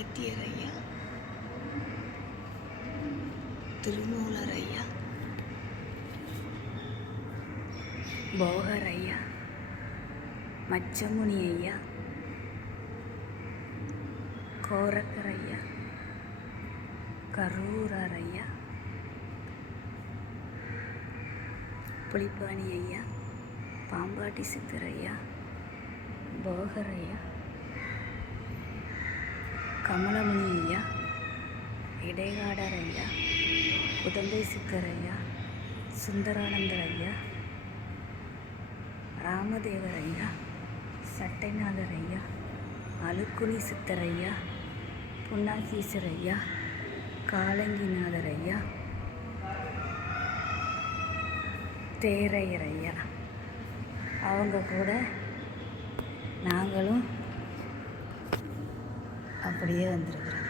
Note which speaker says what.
Speaker 1: அகத்தியர் ஐயா திருமூலர் ஐயா போகர் ஐயா மச்சமுனி ஐயா கோரக்கர் ஐயா கரூரர் ஐயா புளிப்பாணி ஐயா பாம்பாட்டி சித்தர் ஐயா போகர் ஐயா கமலமணி ஐயா இடைகாடர் ஐயா உதந்தை சித்தர் ஐயா சுந்தரானந்தர் ஐயா ராமதேவர் ஐயா சட்டைநாதர் ஐயா அழுக்குனி சித்தர் ஐயா புன்னாகீசர் ஐயா காலங்கிநாதர் ஐயா தேரையர் ஐயா அவங்க கூட நாங்களும் அப்படியே வந்திருக்கிறோம்